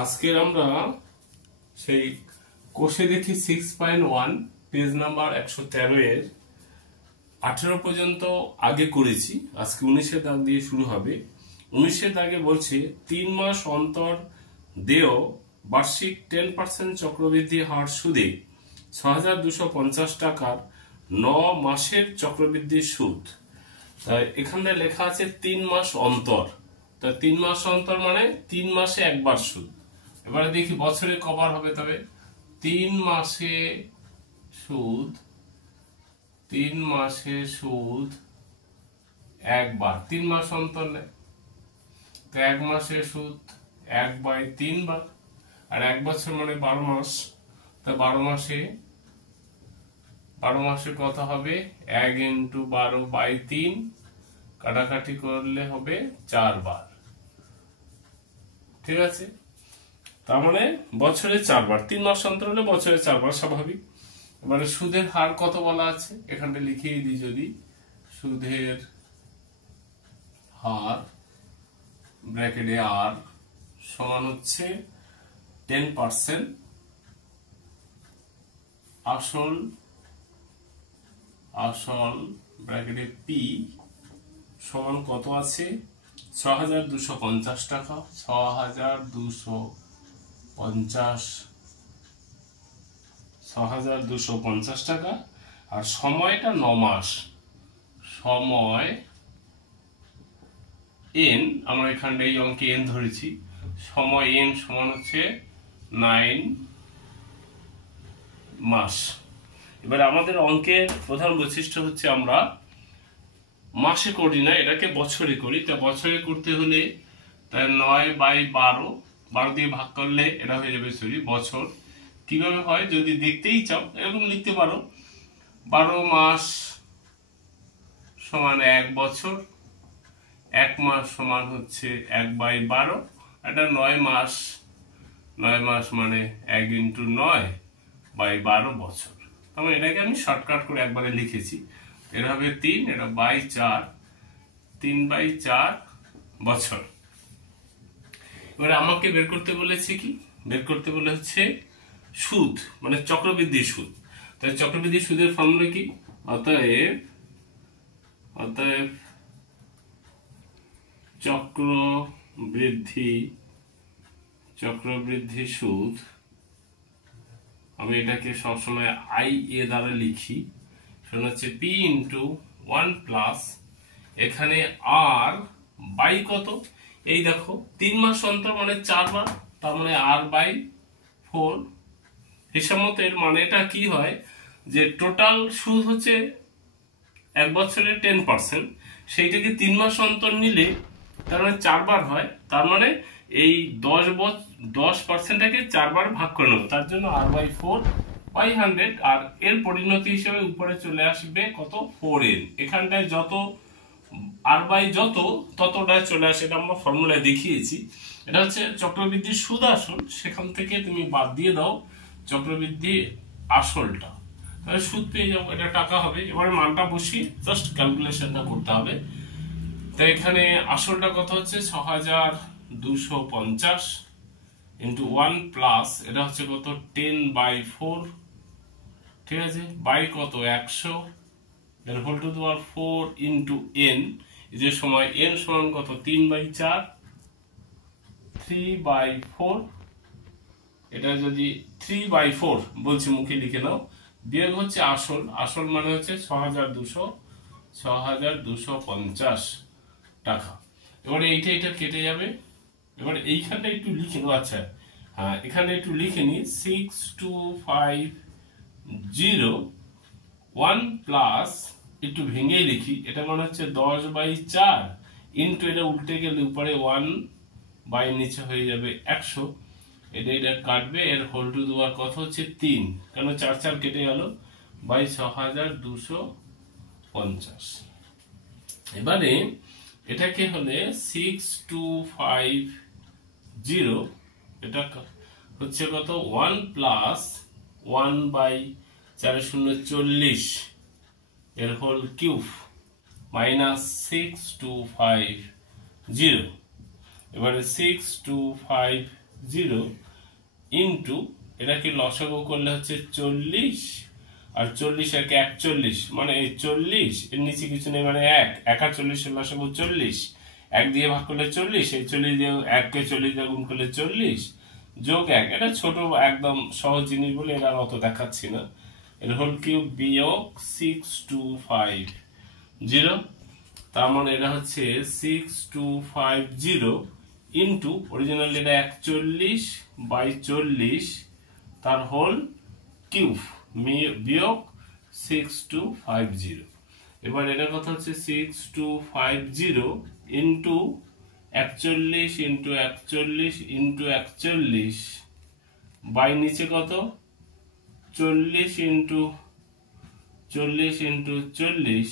আজকে আমরা সেই কোষে দেখি 6.1 পেজ নাম্বার 113 এর 18 পর্যন্ত আগে করেছি। আজকে 19 দাগ দিয়ে শুরু হবে। 19 দাগে বলছে 3 মাস অন্তর দেয় বার্ষিক 10% চক্রবৃদ্ধি হার সুদে ৬,২৫০ টাকার 9 মাসের চক্রবৃদ্ধি সুদ। তাই এখানে লেখা আছে 3 মাস অন্তর। তো 3 মাস অন্তর মানে 3 মাসে একবার সুদ। এবারে দেখি বছরে কবার হবে, তবে 3 মাসে সুদ, 3 মাসে সুদ একবার, 3 মাস অন্তর নেয়। তো 1 মাসে সুদ 1/3 বার, আর 1 বছর মানে 12 মাস। তো 12 মাসে কত হবে? 1 × 12/3, কাটাকাটি করলে হবে 4 বার। ঠিক আছে, তার মানে বছরে 4 বার, 3 মাস অন্তর হলে বছরে 4 বার, স্বাভাবিক। এবারে সুদের হার কত বলা আছে, এখানটা লিখিয়ে দিই। যদি সুদের হার ব্র্যাকেটে আর সমান হচ্ছে 10%, আসল ব্র্যাকেটে পি সমান কত আছে? ৬,২৫০ টাকা, ৬,২৫০ টাকা। আর সময়টা 9 মাস, সময় এন, আমরা এখানটা এই অঙ্কে এন ধরেছি। সময় এন সমান হচ্ছে 9 মাস। এবার আমাদের অঙ্কের প্রধান বৈশিষ্ট্য হচ্ছে আমরা মাসে করি না, এটাকে বছরে করি। তা বছরে করতে হলে তাই 9/12 দিয়ে ভাগ করলে এটা হয়ে যাবে বছর। কিভাবে হয় যদি দেখতেই চাও এরকম লিখতে পারো, 12 মাস সমান 1 বছর, 1 মাস সমান হচ্ছে 1/12, এটা 9 মাস, 9 মাস মানে 1 × 9/12 বছর। তবে এটাকে আমি শর্টকাট করে একবারে লিখেছি। এটা হবে 3, এটা 4, 3/4 বছর। এবারে আমাকে বের করতে বলেছে কি? বের করতে বলে হচ্ছে সুদ, মানে চক্রবৃদ্ধি সুদ। তাই চক্রবৃদ্ধি সুদের ফর্মুলা কি? অতএব চক্রবৃদ্ধি সুদ, আমি এটাকে সবসময় IA দ্বারা লিখি, সেটা হচ্ছে P × 1+, এখানে R বাই কত? এই দেখো 3 মাস অন্তর মানে 4 বার, তার মানে R/4। হিসাব মতো এর মানেটা কি হয় যে টোটাল সুদ হচ্ছে 1 বছরে 10%, সেইটাকে 3 মাস অন্তর নিলে তার মানে 4 বার হয়। তার মানে এই 10%টাকে 4 বার ভাগ করে নেব, তার জন্য R/4/100। আর এর পরিণতি হিসেবে উপরে চলে আসবে কত? 4n। এখানটায় যত যত ততটায় চলে আসে, এটা আমরা ফর্মুলায় দেখিয়েছি। এটা হচ্ছে চক্রবৃদ্ধির সুদ আসল, সেখান থেকে তুমি বাদ দিয়ে দাও চক্রবৃদ্ধি আসলটা, তাহলে সুদ পেয়ে যাবো, এটা টাকা হবে। এবারে মানটা বসিয়ে জাস্ট ক্যালকুলেশনটা করতে হবে। তাই এখানে আসলটা কত হচ্ছে? ৬,২৫০ × 1+, এটা হচ্ছে কত? 10/4। ঠিক আছে, বাই কত? 100, এর whole to the power 4 × n। এই যে সময় n সমান কত? 3/4, 3/4। এটা যদি 3/4 বলছি, মুখে লিখে নাও। বিয়োগ হচ্ছে আসল মানে হচ্ছে ৬,২৫০ টাকা। এবারে এইটা কেটে যাবে। এবারে এইখানটা একটু লিখে নাও। আচ্ছা হ্যাঁ, এখানে একটু লিখে নি, 6,250 একটু ভেঙে লিখি। এটা মানে হচ্ছে 10/4 ইন্টু, এটা উল্টে গেলে উপরে 1 বাই নিচে হয়ে যাবে 100। এটা কাটবে, এর হোল টু দি পাওয়ার কত হচ্ছে? 3, কেন 4 কেটে গেল, বাই 6,250। এবারে এটাকে হলে 6,250, এটা হচ্ছে কত? 1+, 1/440 এর হোল কিউব মাইনাস 6,250। এবারে 6,250 জিরো ইন্টু এটাকে লসাগু করলে হচ্ছে 40 আর 40 একে 41 মানে এই 40 এর নিচে কিছু নেই মানে 1 1 আর 40 এর লসাগু 40 1 দিয়ে ভাগ করলে 40 এই 40 দিয়ে 1 কে 40 দিয়ে গুণ করলে 40 যোগ 1 এটা ছোট একদম সহজ জিনিস বলে এটা অত দেখাচ্ছি না এর হোল কিউব বিয়োগ 6250 তার মানে এটা হচ্ছে 6250 ইন্টু অরিজিনাল এটা 41/40 তার হোল কিউব বিয়োগ 6250 এবার এটার কথা হচ্ছে 6250 ইন্টু 41 ইন্টু 41 ইন্টু 41 বাই নিচে কত 40 ইন্টু 40 ইন্টু 40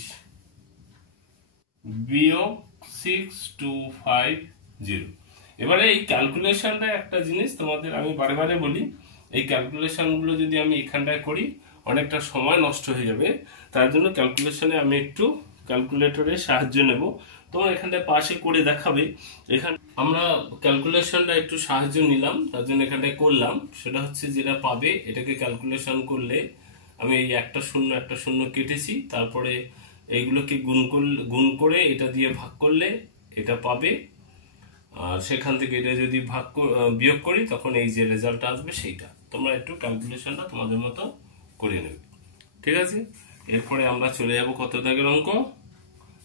বিয়োগ 6250 এবারে এই ক্যালকুলেশনটা একটা জিনিস তোমাদের আমি বারে বারে বলি এই ক্যালকুলেশন গুলো যদি আমি এখানটায় করি অনেকটা সময় নষ্ট হয়ে যাবে তার জন্য ক্যালকুলেশনে আমি একটু ক্যালকুলেটরের সাহায্য নেব তোমরা এখানটায় পাশে করে দেখাবে এখানে আমরা ক্যালকুলেশনটা একটু সাহায্য নিলাম তার জন্য এখানটায় করলাম সেটা হচ্ছে যেটা পাবে এটাকে ক্যালকুলেশন করলে আমি এই একটা শূন্য কেটেছি তারপরে এইগুলোকে গুণ করে এটা দিয়ে ভাগ করলে এটা পাবে আর সেখান থেকে এটা যদি বিয়োগ করি তখন এই যে রেজাল্ট আসবে সেইটা তোমরা একটু ক্যালকুলেশনটা তোমাদের মতো করে নেবে ঠিক আছে এরপরে আমরা চলে যাব কত দাগের অঙ্ক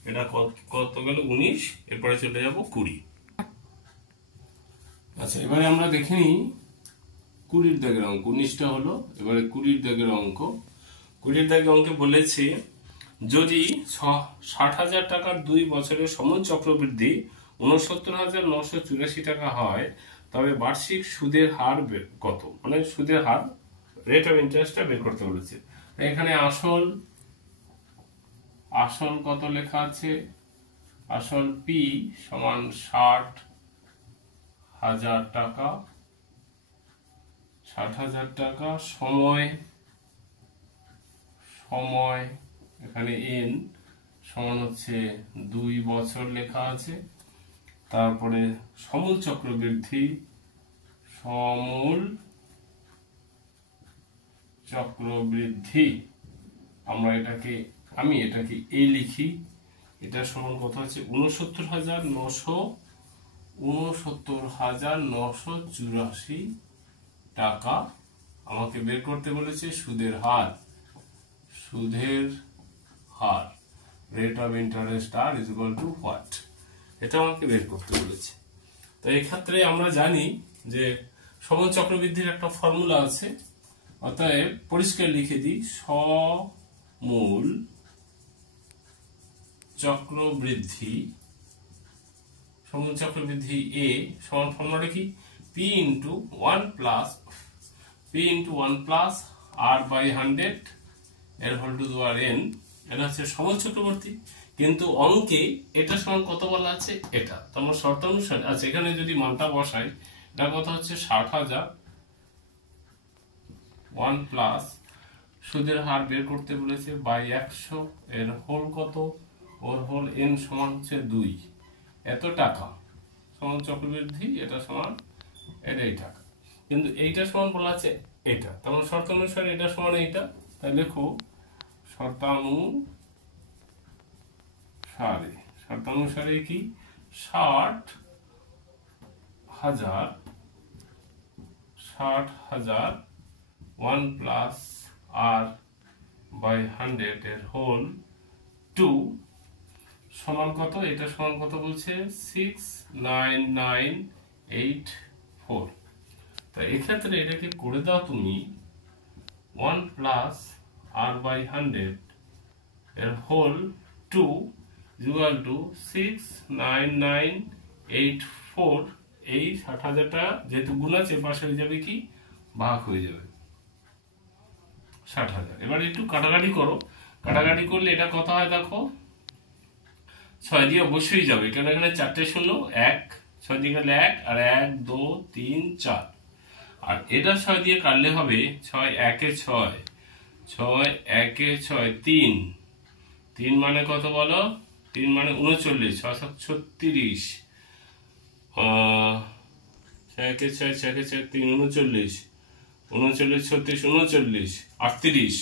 এটা কত গেল 19 এরপরে চলে যাব 20 আচ্ছা এবারে আমরা দেখে নিই 20 দাগের অঙ্ক 19টা হলো এবারে 20 দাগের অঙ্ক 20 দাগের অঙ্কে বলেছে যদি 60,000 টাকার 2 বছরের সময় চক্রবৃদ্ধি 69,984 টাকা হয় তবে বার্ষিক সুদের হার কত মানে সুদের হার রেট অফ ইন্টারেস্টটা বের করতে বলেছে এখানে আসল কত লেখা আছে আসল পি সমান 60,000 টাকা 60,000 টাকা সময় এখানে এন সমান হচ্ছে 2 বছর লেখা আছে তারপরে সমূল চক্রবৃদ্ধি আমি এটাকে এ লিখি এটা সমান কত আছে 69,984 টাকা আমাকে বের করতে বলেছে সুদের হার রেট অফ ইন্টারেস্ট আর ইজ ইকুয়াল টু হোয়াট এটা আমাকে বের করতে বলেছে তো এই ক্ষেত্রে আমরা জানি যে সময় চক্রবৃদ্ধির একটা ফর্মুলা আছে অতএব পরিষ্কার লিখে দিই সমূল চক্রবৃদ্ধি এ সমান ফর্মুলাটা কি P into 1 plus R by 100 এর whole to the power n এটা হচ্ছে সময় চক্রবর্তী কিন্তু অঙ্কে এটা সমান কত বলা আছে এটা তোমার শর্ত অনুসারে আচ্ছা এখানে যদি মানটা বসাই এটা কত হচ্ছে 60,000 1 প্লাস সুদের হার বের করতে বলেছে বাই 100 এর হোল কত ওর হোল n সমান হচ্ছে 2 এত টাকা সমান চক্রবৃদ্ধি এটা সমান এই টাকা কিন্তু এইটা সমান বলা আছে এটা তোমার শর্ত অনুসারে এটা সমান এইটা তাই লেখো শর্তানুসারে কি 60,000 1 প্লাস আর বাই 100 এর হোল 2 সমান কত এটা সমান কত বলছে 69984 তাই এক্ষেত্রে এটাকে করে দাও তুমি 1 প্লাস r by 100 এর হোল 2 equal to 69984 এই 60,000 টা যেহেতু গুণ আছে পাশে হয়ে যাবে কি ভাগ হয়ে যাবে 60,000 এবার একটু কাটাকাটি করো কাটাকাটি করলে এটা কত হয় দেখো 6 দিয়ে অবশ্যই যাবে কারণ এখানে 4টে শূন্য 1 6 দিয়ে গেলে 1 আর 1 2 3 4 আর এটা 6 দিয়ে কাটলে হবে 6 1 এ 6 6 1 এ 6 3 3 মানে কত বলো 3 মানে 39 6 7 36 6 × 6 6 × 4 3 39 39 36 39 38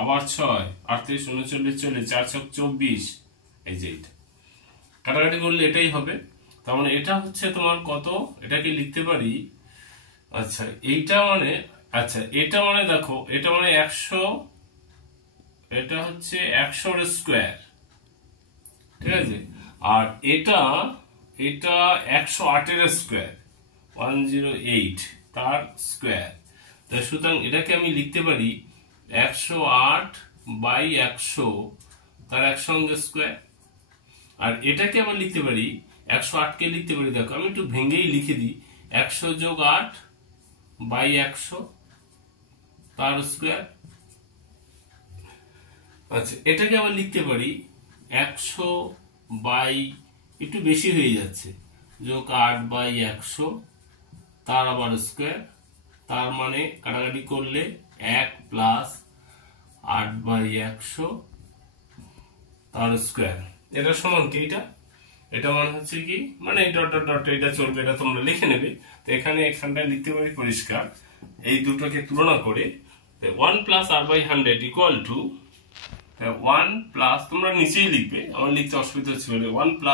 আবার 6 38 39 40 4 6 24 এই যে এটা কাটাকাটি করলে এটাই হবে। তার মানে এটা হচ্ছে তোমার কত, এটাকে লিখতে পারি আচ্ছা এইটা মানে আচ্ছা এটা মানে দেখো এটা মানে 100, এটা হচ্ছে 100 এর স্কয়ার, ঠিক আছে। আর এটা এটা 108 এর স্কয়ার 108 তার স্কয়ার। তাই সুতরাং এটাকে আমি লিখতে পারি 108/100 তার 100 স্কয়ার। আর এটাকে আবার লিখতে পারি 108 কে লিখতে পারি, দেখো আমি একটু ভেঙেই লিখে দিই 100 + 8/100 তার স্কয়ার। আচ্ছা এটাকে আবার লিখতে পারি 100 বাই একটু বেশি হয়ে যাচ্ছে যোগ 8/100 তার আবার স্কয়ার। তার মানে কাটাকাটি করলে 1 + 8/100 তার স্কয়ার। এটা সমান কি এটা মানে হচ্ছে কি মানে ডট ডট ডট এটা চলবে, এটা তোমরা লিখে নেবে। তো এখানটায় লিখতে পারি পরিষ্কার এই দুটোকে তুলনা করে 1 + r/100 = 1 প্লাস তোমরা নিচেই লিখবে, আমার লিখতে অসুবিধা হচ্ছে বলে 1 +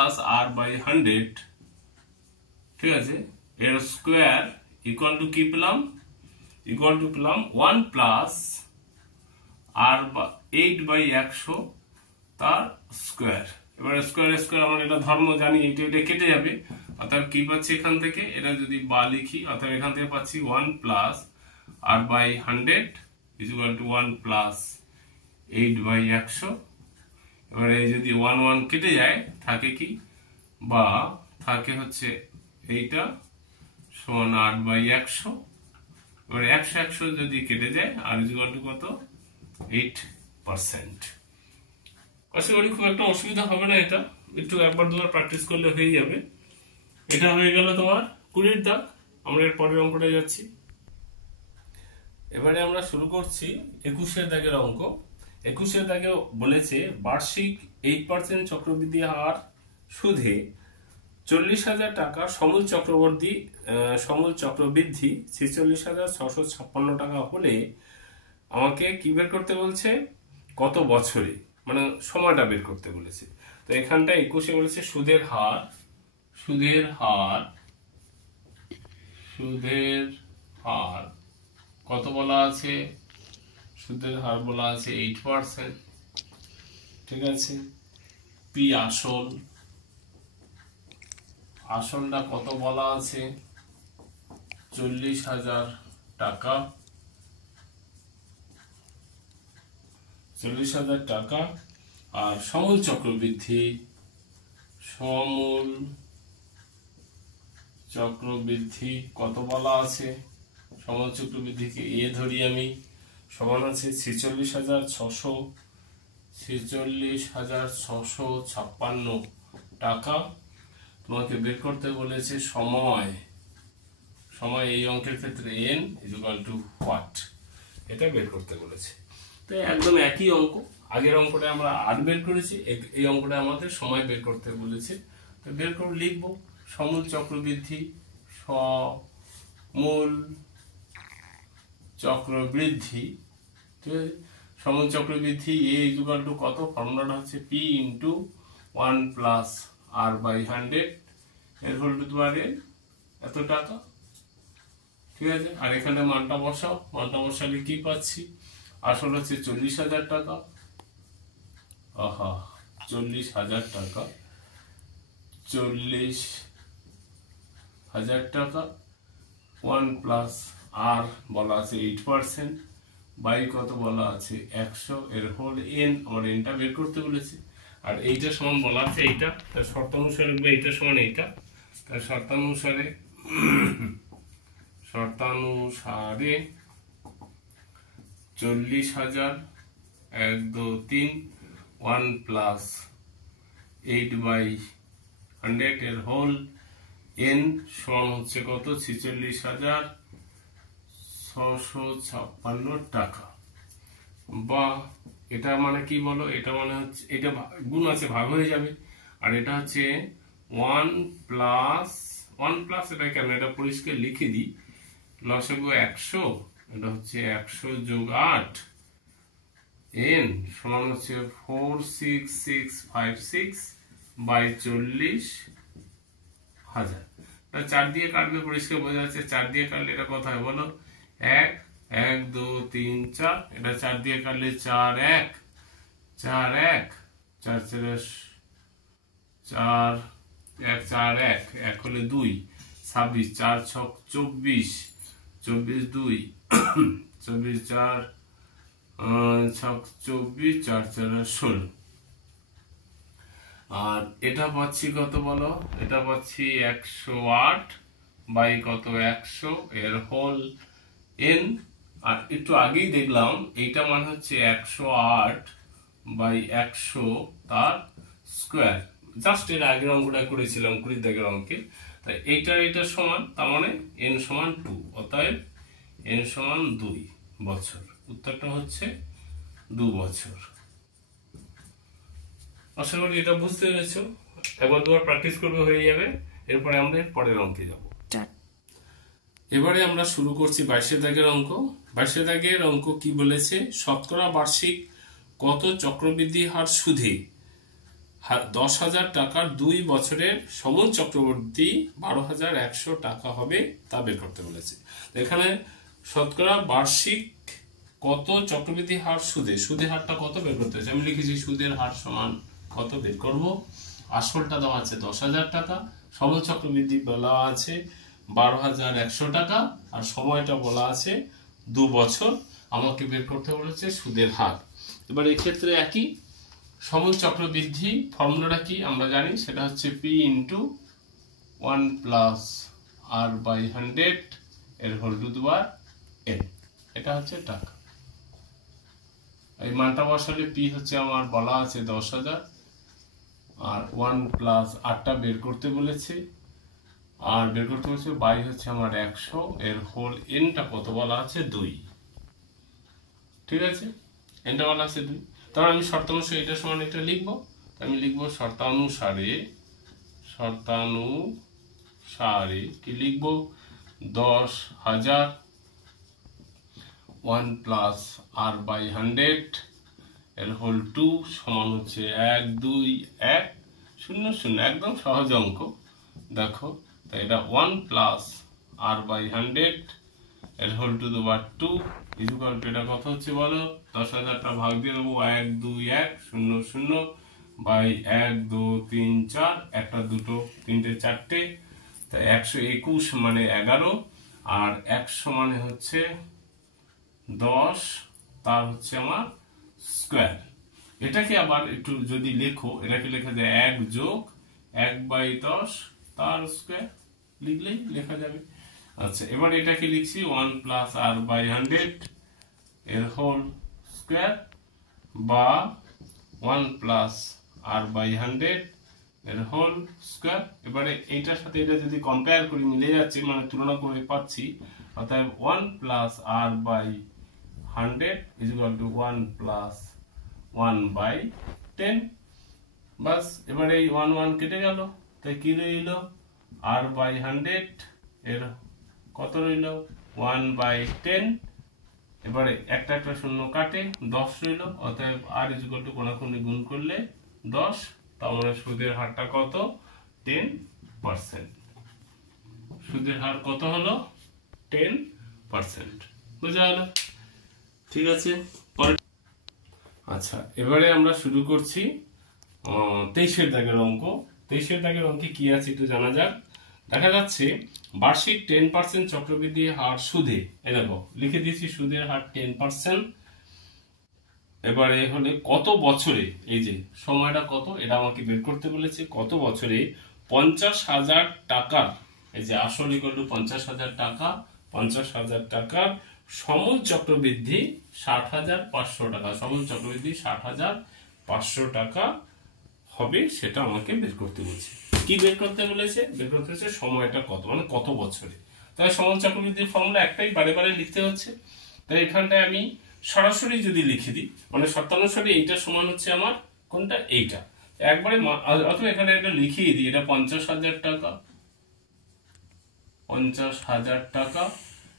r/100, ঠিক আছে, এর স্কয়ার ইকুয়াল টু কি পেলাম, ইকুয়াল টু পেলাম 1 + r/8/100 তার স্কয়ার। এবার স্কয়ার স্কয়ার আমরা এটা ধর্ম জানি, এটা এটা কেটে যাবে, অর্থাৎ কি পাচ্ছি এখান থেকে, এটা যদি বা লিখি অর্থাৎ এখান থেকে পাচ্ছি 1 + r/100 = 1 + 8/100। এবার এই যদি 1 1 কেটে যায় থাকে কি বা থাকে হচ্ছে এইটা সমান 8/100। এবার 100 100 যদি কেটে যায় আর ইকুয়াল টু কত 8%। আশা করি খুব একটা অসুবিধা হবে না, এটা একটু একবার দুবার প্র্যাকটিস করলে হয়ে যাবে। এটা হয়ে গেল তোমার 20 এর দাগ। আমরা এর পরের অঙ্কটা যাচ্ছি। এবারে আমরা শুরু করছি 21 এর দাগের অঙ্ক। 21 এর দাগে বলেছে বার্ষিক 8% চক্রবৃদ্ধি হার সুদে 40,000 টাকা সমূল চক্রবৃদ্ধি 46,656 টাকা হলে আমাকে কি বের করতে বলছে, কত বছরে, মানে সময়টা বের করতে বলেছে। তো এখানটা 21 বলেছে সুদের হার কত বলা আছে, সুদের হার বলা আছে 8%, ঠিক আছে। পি আসলটা কত বলা আছে 40,000 টাকা, 40,000 টাকা। আর সমূল চক্রবৃদ্ধি কত বলা আছে, সমূল চক্রবৃদ্ধিকে এ ধরি আমি, সমান আছে 46,656 টাকা। তোমাকে বের করতে বলেছে সময় এই অঙ্কের ক্ষেত্রে n = what, এটা বের করতে বলেছে। তো একদম একই অঙ্ক, আগের অঙ্কটা আমরা আর বের করেছি, এই অঙ্কটা আমাদের সময় বের করতে বলেছে। তো বের করে লিখবো সমূল চক্রবৃদ্ধি ঠিক আছে। সমূল চক্রবৃদ্ধি a = কত, ফর্মুলাটা হচ্ছে p × 1 + r/100 এর whole to the power n, এত টাকা, ঠিক আছে। আর এখানে মানটা বসালে কি পাচ্ছি, আসল হচ্ছে 40,000 টাকা, 40,000 টাকা, 40,000 টাকা 1 + r বলা আছে 8%, বাই কত বলা আছে 100 এর হোল n, আমার nটা বের করতে বলেছে। আর এইটা সমান বলা আছে এইটা, তার শর্তানুসারে এইটা সমান এইটা, তার শর্তানুসারে 40,000 1 2 3 1 + 8/100 এর হোল n সমান হচ্ছে কত 46,656 টাকা। বা এটা মানে কি বলো, এটা মানে হচ্ছে এটা গুণ আছে ভাগ হয়ে যাবে, আর এটা হচ্ছে 1 + ওয়ান প্লাস এটা কেন, এটা পরিষ্কার লিখে দিই, লসাগু 100, এটা হচ্ছে 100 যোগ 8 n সমান হচ্ছে 46656 বাই 40,000। 4 দিয়ে কাটলে পরিষ্কার বোঝা যাচ্ছে, 4 দিয়ে কাটলে এটা কত হয় বলো, 1 1 2 3 4, এটা 4 দিয়ে কাটলে 4 1 4 1 4 4 1 4 1 1 হলে 2 26 4 6 24 24 2 24 4 6 24 4 4 16। আর এটা পাচ্ছি কত বলো, এটা পাচ্ছি 108 বাই কত 100 এর হোল n। আর একটু আগেই দেখলাম এইটা মানে হচ্ছে 108 বাই 100 তার স্কোয়ার, জাস্ট এর আগের অঙ্কটা করেছিলাম 20 দাগের অঙ্কে। তাই এইটা সমান, তার মানে n সমান 2, অতএব n সমান 2 বছর। উত্তরটা হচ্ছে 2 বছর। আশা করি এটা বুঝতে পেরেছো, একবার দুবার প্র্যাকটিস করবে হয়ে যাবে। এরপরে আমরা পরের অঙ্কে যাব। এবারে আমরা শুরু করছি 22 দাগের অঙ্ক। 22 দাগের অঙ্ক কি বলেছে, শতকরা বার্ষিক কত চক্রবৃদ্ধি হার সুদে 10,000 টাকার 2 বছরের সমূল চক্রবৃদ্ধি 12,100 টাকা হবে তা বের করতে বলেছে। এখানে শতকরা বার্ষিক কত চক্রবৃদ্ধি হার সুদে, সুদের হারটা কত বের করতে হচ্ছে। আমি লিখেছি সুদের হার সমান কত বের করব। আসলটা দেওয়া আছে 10,000 টাকা, সমূল চক্রবৃদ্ধি বলা আছে 12,100 টাকা, আর সময়টা বলা আছে 2 বছর। আমাকে বের করতে বলেছে সুদের হার। এবার এক্ষেত্রে একই, সমূল চক্রবৃদ্ধি ফর্মুলাটা কি আমরা জানি, সেটা হচ্ছে p into 1 plus r by 100 এর whole to the power n। এটা হচ্ছে টাকা। এই মানটা বসালে p হচ্ছে আমার বলা আছে 10,000, আর 1 প্লাস rটা বের করতে বলেছে, আর বের করতে বলেছে বাই হচ্ছে আমার 100 এর হোল nটা কত বলা আছে 2। ঠিক আছে, nটা বলা আছে 2। তাহলে আমি শর্তানুসারে এটা সমান এটা লিখবো। আমি লিখবো শর্তানুসারে কি লিখবো, 10,000 1 প্লাস r বাই 100 এর হোল 2 সমান হচ্ছে 1 2 1 0 0, একদম সহজ অঙ্ক। দেখো, তাই এটা 1 প্লাস r বাই 100 এর whole to the power 2 equal to, এটা কত হচ্ছে বলো, 10,000টা ভাগ দিয়ে দেবো 1 2 1 0 0 বাই 1 2 3 4, একটা দুটো তিনটে চারটে, তাই 121 মানে 11, আর 100 মানে হচ্ছে 10, তার হচ্ছে আমার স্কোয়ার। এটাকে আবার একটু যদি লেখো, এটাকে লেখা যায় 1 যোগ 1 বাই 10 তার স্কোয়ার, লিখলেই লেখা যাবে। আচ্ছা, এবার এটাকে লিখছি 1 প্লাস r বাই 100 এর হোল স্কোয়ার, বা 1 প্লাস r বাই 100 এর হোল স্কোয়ার। এবারে এইটার সাথে এটা যদি কম্পেয়ার করি, মিলে যাচ্ছে, মানে তুলনা করে পাচ্ছি, অর্থাৎ 1 plus r by 100 is equal to 1 plus 1 by 10। বাস, এবারে এই 1 1 কেটে গেল, তাই কি রইল, r বাই 100 এর কত রইল 1 বাই 10। এবারে একটা একটা শূন্য কাটে 10 রইল, অতএব r ইজ ইকুয়াল টু কোনাকুনি গুণ করলে 10। তার মানে সুদের হারটা কত, 10%। সুদের হার কত হলো, 10%। বুঝা গেল? ঠিক আছে। আচ্ছা, এবারে আমরা শুরু করছি 23 দাগের অঙ্ক। 23 দাগের অঙ্কে কি আছে একটু জানা যাক। দেখা যাচ্ছে বার্ষিক 10% চক্রবৃদ্ধি হার সুদে, এই দেখো লিখে দিয়েছি সুদের হার 10%। এবারে হলে কত বছরে, এই যে সময়টা কত, এটা আমাকে বের করতে বলেছে, কত বছরে 50,000 টাকার, এই যে আসল ইকুয়াল টু 50,000 টাকা, 50,000 টাকার সমূল চক্রবৃদ্ধি 60,500 টাকা, সমূল চক্রবৃদ্ধি 60,500 টাকা হবে, সেটা আমাকে বের করতে বলছে। কি বের করতে বলেছে, বের করতে হচ্ছে সময়টা কত, মানে কত বছরে। তাই সমূল চক্রবৃদ্ধির ফর্মুলা একটাই, বারে বারে লিখতে হচ্ছে। তাই এখানটায় আমি সরাসরি যদি লিখে দিই, মানে শর্তানুসারে এইটা সমান হচ্ছে আমার কোনটা, এইটা একবারে, অথবা এখানে এটা লিখিয়ে দিই, এটা 50,000 টাকা, 50,000 টাকা।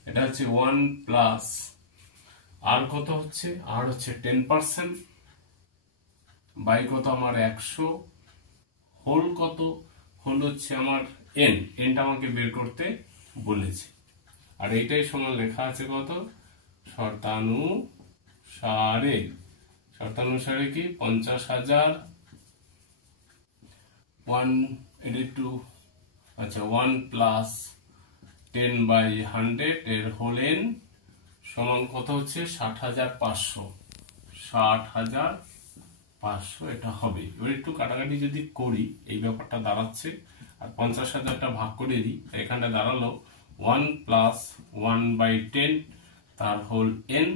এটা হচ্ছে 1 প্লাস আর কত হচ্ছে, আর হচ্ছে 10% বাই কত আমার 100 হোল কত, হোল হচ্ছে আমার এনটা আমাকে বের করতে বলেছে। আর এইটাই সমান লেখা আছে কত, শর্তানুসারে কি 50,000 1 প্লাস 10/100 এর হোল এন সমান কত হচ্ছে 60,500, 60,500 এটা হবে। এবার একটু কাটাকাটি যদি করি এই ব্যাপারটা দাঁড়াচ্ছে, আর 50,000টা ভাগ করে দিই, এখানে দাঁড়ালো 1 প্লাস 1/10 তার হোল এন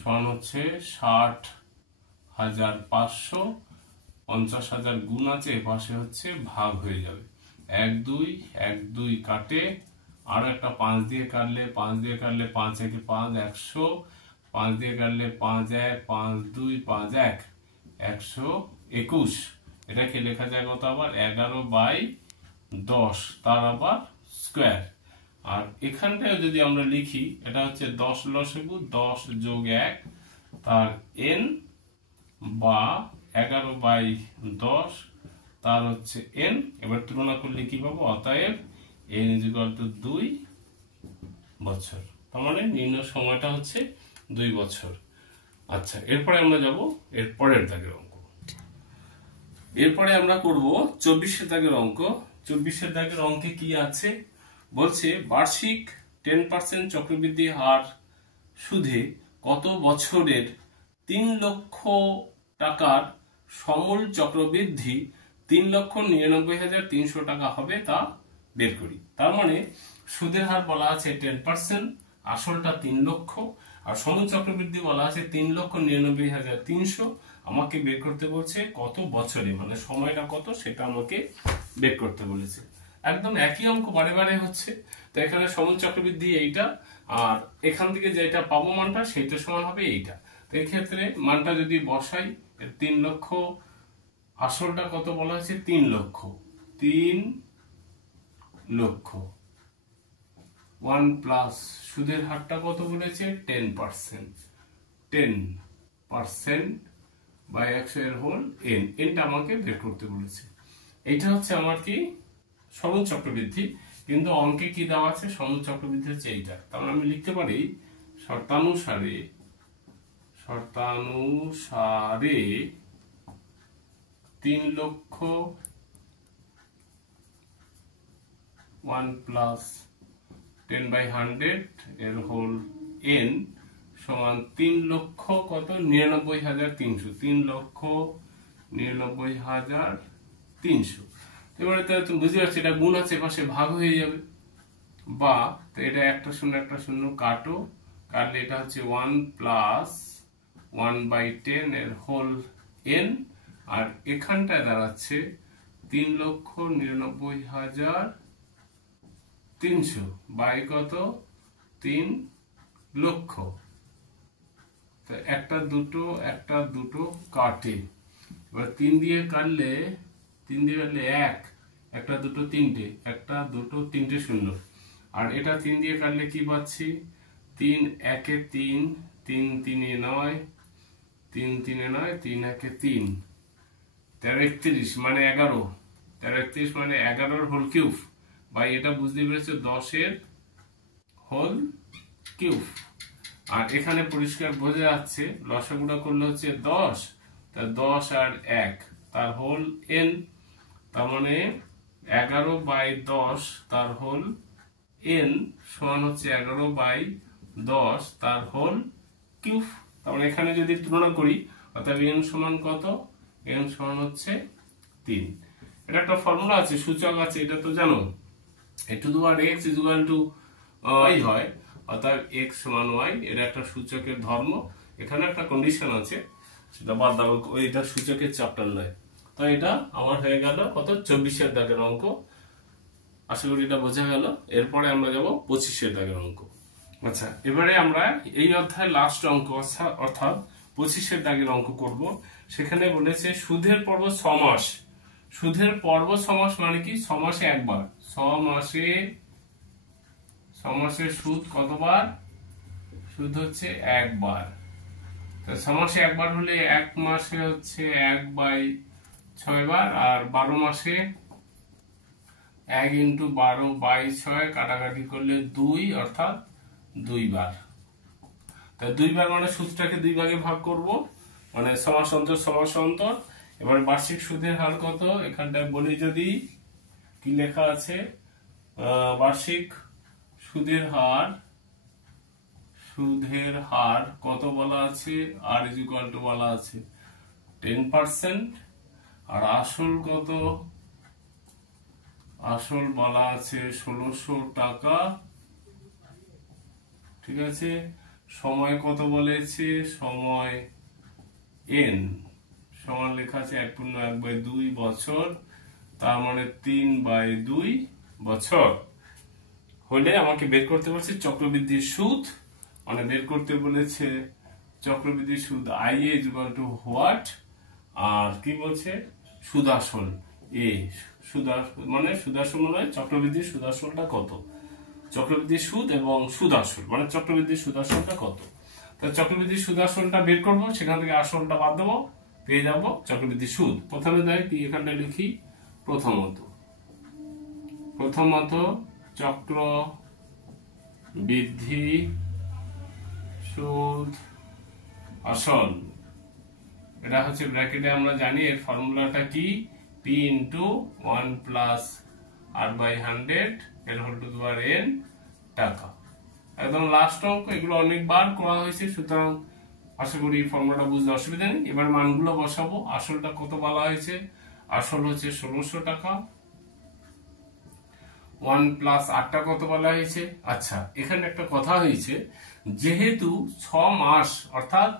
সমান হচ্ছে 60,500। 50,000 গুণ আছে, এপাশে হচ্ছে ভাগ হয়ে যাবে, 1 2 কাটে, আর একটা 5 দিয়ে কাটলে 5 1 5 100, 5 দিয়ে কাটলে 5 1 5 2 5 1 121। এটাকে লেখা যায় কত আবার 11/10 তার আবার স্কোয়ার। আর এখানটায় যদি আমরা লিখি এটা হচ্ছে 10 লসাগু 10 যোগ 1 তার এন, বা 11/10 তার হচ্ছে এন। এবার তুলনা করলে কি পাবো, অতএব n = 2 বছর। তার মানে নির্ণয় সময়টা হচ্ছে 2 বছর। আচ্ছা, এরপরে আমরা যাব এর পরের দাগের অঙ্ক। এরপরে আমরা করব 24 দাগের অঙ্ক। 24 দাগের অঙ্কে কি আছে বলছে, বার্ষিক 10% চক্রবৃদ্ধি হার সুদে কত বছরের 3 লক্ষ টাকার সমূল চক্রবৃদ্ধি 3,99,300 টাকা হবে তা বের করি। তার মানে সুদের হার বলা আছে 10%, আসলটা 3 লক্ষ, আর সমূল চক্রবৃদ্ধি বলা আছে 3,99,300। আমাকে বের করতে বলছে কত বছরে, মানে সময়টা কত সেটা আমাকে বের করতে বলেছে। একদম একই অঙ্ক বারে বারে হচ্ছে, তো এখানে সমূল চক্রবৃদ্ধি এইটা, আর এখান থেকে যেটা পাবো মানটা সেইটা সমান হবে এইটা। তো এই ক্ষেত্রে মানটা যদি বসাই 3 লক্ষ, আসলটা কত বলা হয়েছে 3 লক্ষ, 3 লক্ষ 1 প্লাস সুদের হারটা কত বলেছে 10%, 10% বাই 100 এর হোল এন, এনটা আমাকে বের করতে বলেছে। এটা হচ্ছে আমার কি সমূল চক্রবৃদ্ধি, কিন্তু অঙ্কে কি দেওয়া আছে সমূল চক্রবৃদ্ধি হচ্ছে এইটা। তাহলে আমি লিখতে পারি শর্তানুসারে 3 লক্ষ 1 প্লাস 10/100 এর হোল এন সমান 3 লক্ষ কত 99,300, 3,99,300। এবারে তুমি বুঝতে পারছো এটা গুণ আছে, পাশে ভাগ হয়ে যাবে, বা এটা একটা শূন্য কাটো, কাটলে এটা হচ্ছে 1 প্লাস 1/10 এর হোল এন, আর এখানটায় দাঁড়াচ্ছে 3,99,300 বাই কত 3 লক্ষ। তো একটা দুটো কাটে, এবার 3 দিয়ে কাটলে 1, একটা দুটো তিনটে, একটা দুটো তিনটে শূন্য, আর এটা 3 দিয়ে কাটলে কি পাচ্ছি 3 1 3, 3 3 9, 3 3 9, 3 1 3, 13 31 মানে 11, 13 31 মানে 11 হোল কিউব, বা এটা বুঝতে পেরেছো 10 এর হোল কিউব। আর এখানে পরিষ্কার বোঝা যাচ্ছে লসাগুটা করলে হচ্ছে 10, তা 10 আর 1 তার হোল এন, তার মানে 11/10 তার হোল এন সমান হচ্ছে 11/10 তার হোল কিউব। তার মানে এখানে যদি তুলনা করি অর্থাৎ এন সমান কত, এন সমান হচ্ছে 3। এটা একটা ফর্মুলা আছে, সূচক আছে, এটা তো জানো, a⁴x y হয়, অর্থাৎ x সমান y, এটা একটা সূচকের ধর্ম। এখানে একটা কন্ডিশন আছে, সেটা বাদ দাও, ওইটা সূচকের চ্যাপ্টার নয়। তো এটা আমার হয়ে গেল কত 24 দাগের অঙ্ক। আশা করি এটা বোঝা গেল। এরপরে আমরা যাব 25 দাগের অঙ্ক। আচ্ছা, এবারে আমরা এই অধ্যায়ের লাস্ট অঙ্ক অর্থাৎ 25 দাগের অঙ্ক করব। সেখানে বলেছে সুদের পর্ব 6 মাস। সুদের পর্ব 6 মাস মানে কি 6 মাসে একবার, 6 মাসে ছমাসের সুদ কতবার? সুদ হচ্ছে একবার। ছমাসে একবার হলে এক মাসে হচ্ছে 1/6 বার, আর 12 মাসে 1 × 12/6 কাটাকাটি করলে 2, অর্থাৎ 2 বার। তাই 2 বার মানে সুদটাকে 2 ভাগে ভাগ করব, মানে ছমাস অন্তর। এবার বার্ষিক সুদের হার কত এখানটায় বলি, যদি কি লেখা আছে, বার্ষিক সুদের হার কত বলা আছে, আর = বলা আছে 10%, আর আসল কত, আসল বলা আছে 1600 টাকা। ঠিক আছে, সময় কত বলেছে, সময় n সমান লেখা আছে 1/2 বছর, তার মানে 3/2 বছর হলে আমাকে বের করতে বলছে চক্রবৃদ্ধির সুদ, মানে বের করতে বলেছে চক্রবৃদ্ধির সুদ IA = হোয়াট, আর কি বলছে সুদাসল এ, মানে সুদাসল মানে চক্রবৃদ্ধির সুদাসলটা কত, চক্রবৃদ্ধির সুদ এবং সুদাসল মানে চক্রবৃদ্ধির সুদাসলটা কত। তাহলে চক্রবৃদ্ধির সুদাসলটা বের করবো, সেখান থেকে আসলটা বাদ দেবো, পেয়ে যাব চক্রবৃদ্ধির সুদ। প্রথমে দেয় কি, এখানটা লিখি প্রথমত চক্রবৃদ্ধি সুদ আসল, এটা হচ্ছে ব্র্যাকেটে আমরা জানি এর ফর্মুলাটা কি, P × 1 + R/100 L⁴ টাকা। একদম লাস্ট অঙ্ক, এগুলো অনেকবার করা হয়েছে, সুতরাং আশা করি ফর্মুলাটা বুঝতে অসুবিধা নেই। এবার মানগুলো বসাবো। আসলটা কত বলা হয়েছে, আসল হচ্ছে 1600 টাকা। 1 + R কত বলা হয়েছে। আচ্ছা, এখানে একটা কথা হয়েছে, যেহেতু 6 মাস অর্থাৎ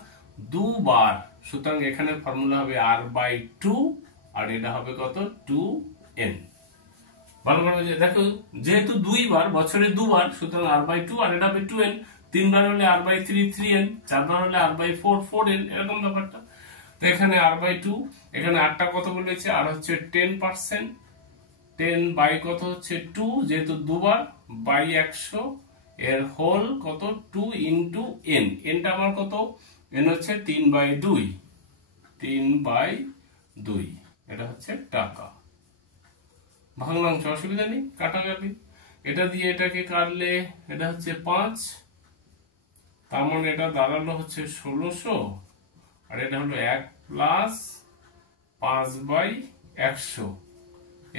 2 বার, সুতরাং এখানে ফর্মুলা হবে R/2, আর এটা হবে কত 2n। ভালো করে দেখো, যেহেতু 2 বার, বছরে 2 বার, সুতরাং R/2, আর এটা হবে 2n। 3 বার হলে R/3 3n, 4 বার হলে R/4 4n, এরকম ব্যাপারটা। তো এখানে R/2, এখানে আরটা কত বলেছে, আর হচ্ছে 10%, 10 বাই কত হচ্ছে 2, যেহেতু 2 বার, বাই 100, এর হোল কত 2 × n, nটা আমার কত, n হচ্ছে 3/2, 3/2, এটা হচ্ছে টাকা। ভাঙলাম, অসুবিধা নেই, কাটা যাবে। এটা দিয়ে এটাকে কাটলে এটা হচ্ছে 5, তার মানে এটা দাঁড়ালো হচ্ছে 1600, আর এটা হলো 1 + 5/100,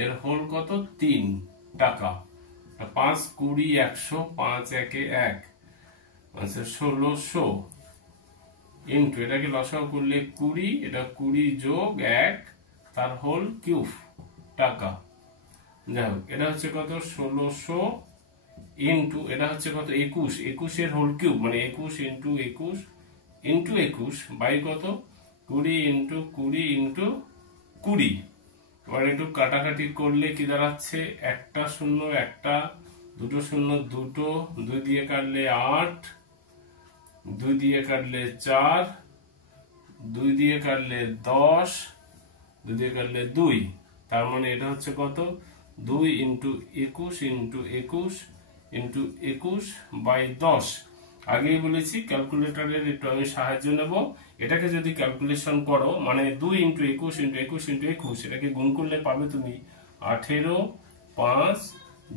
এর হোল কত 3 টাকা। 5 20 100, 5 1 1, মানে 1600 ইন্টু এটাকে লসাগু করলে 20, এটা 20 + 1, তার হোল কিউব টাকা। যাই হোক, এটা হচ্ছে কত 1600 ইন্টু এটা হচ্ছে কত 21, 21 এর হোল কিউব, মানে 21 × 21 × 21 বাই কত 20 × 20 × 20। এবার একটু কাটাকাটি করলে কি দাঁড়াচ্ছে, একটা শূন্য একটা, দুটো শূন্য দুটো, 2 দিয়ে কাটলে 8, 2 দিয়ে কাটলে 4, 2 দিয়ে কাটলে 10, 2 দিয়ে কাটলে 2, তার মানে এটা হচ্ছে কত 2 × 21 × 21 × 21 বাই 10। আগেই বলেছি ক্যালকুলেটরের একটু আমি সাহায্য নেব। এটাকে যদি ক্যালকুলেশন করো, মানে 2 × 21 × 21 × 21, এটাকে গুণ করলে পাবে তুমি 18, 5,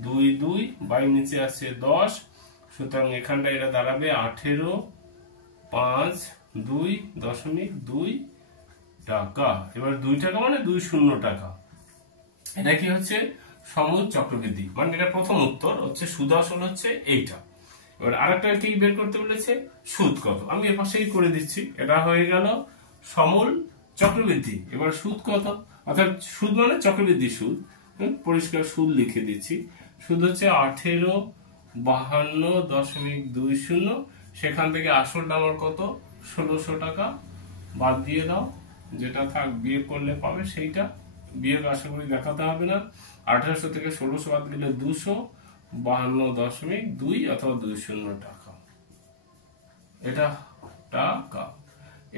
2 2 বাই নিচে আছে 10, সুতরাং এখানটা এটা দাঁড়াবে 18, 5, 2.2 টাকা। এবার 2 টাকা মানে 20 টাকা। এটা কি হচ্ছে সমুদ চক্রবৃদ্ধি, মানে এটা প্রথম উত্তর হচ্ছে সুদ আসল হচ্ছে এইটা। এবার আরেকটা কি বের করতে বলেছে, সুদ কত, আমি এর পাশেই করে দিচ্ছি। এটা হয়ে গেল সমূল চক্রবৃদ্ধি। এবার সুদ কত, অর্থাৎ সুদ মানে চক্রবৃদ্ধি সুদ, পরিষ্কার সুদ লিখে দিচ্ছি। সুদ হচ্ছে 1852.20, সেখান থেকে আসলটা আমার কত 1600 টাকা, বাদ দিয়ে দাও, যেটা থাক বিয়োগ করলে পাবে সেইটা, বিয়োগ আশা করি দেখাতে হবে না। 1800 থেকে 1600 বাদ দিলে 252.2 অথবা 20 টাকা, এটা টাকা।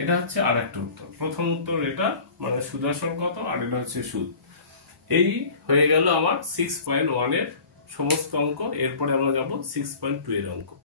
এটা হচ্ছে আর একটা উত্তর। প্রথম উত্তর এটা, মানে সুদ আসল কত, আর এটা হচ্ছে সুদ। এই হয়ে গেল আমার 6.1 এর সমস্ত অঙ্ক। এরপরে আমরা যাব 6.2 এর অঙ্ক।